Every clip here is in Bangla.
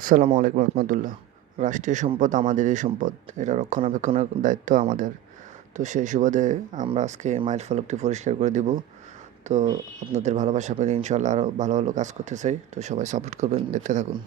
আসসালামু আলাইকুম রহমতুল্লাহ। রাষ্ট্রীয় সম্পদ আমাদেরই সম্পদ, এটা রক্ষণাবেক্ষণের দায়িত্ব আমাদের। তো সেই সুবাদে আমরা আজকে মাইল ফলকটি পরিষ্কার করে দিব। তো আপনাদের ভালোবাসা পেলে ইনশাল্লাহ আরও ভালো ভালো কাজ করতে চাই। তো সবাই সাপোর্ট করবেন, দেখতে থাকুন।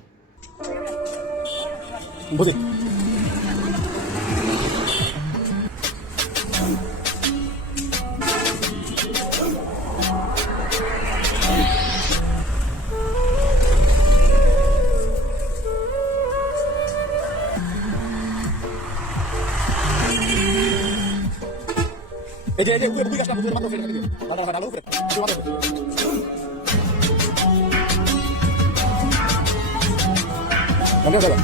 এই যে উপরে দুই গাছটা উপরে মাত্র ফেলে দিও দাদা দাদা উপরে দুই মাত্র আমরা দাদা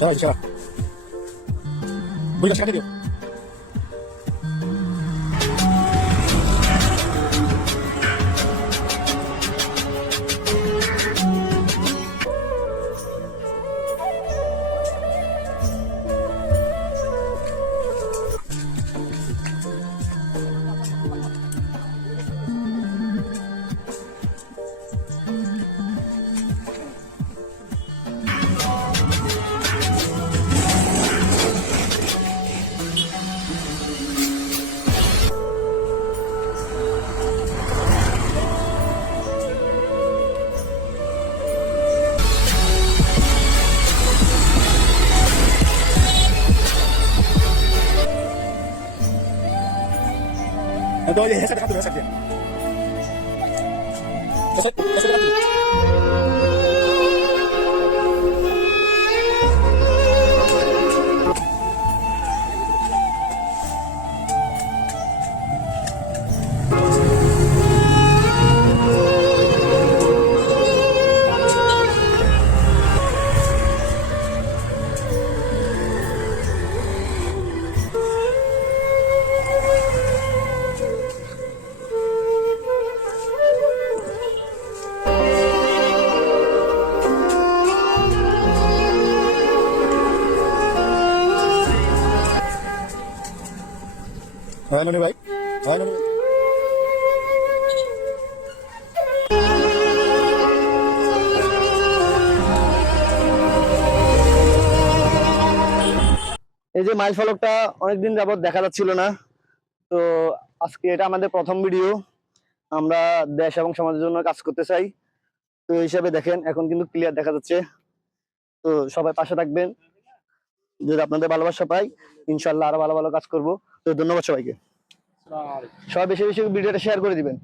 সবাই সবাই দুই গাছ কাটে দিও তো এই হেসাতে কাটতে হেসাতে তো হয় ননি ভাই হয় ননি এই যে মাইল ফলকটা অনেকদিন যাবত দেখা যাচ্ছিল না, তো আজকে এটা আমাদের প্রথম ভিডিও। আমরা দেশ এবং সমাজের জন্য কাজ করতে চাই, তো এই হিসাবে দেখেন এখন কিন্তু ক্লিয়ার দেখা যাচ্ছে। তো সবাই পাশে থাকবেন, যদি আপনাদের ভালোবাসা পাই ইনশাল্লাহ আরো ভালো ভালো কাজ করব। তো ধন্যবাদ সবাইকে। সবাই বেশি বেশি ভিডিওটা শেয়ার করে দিবেন।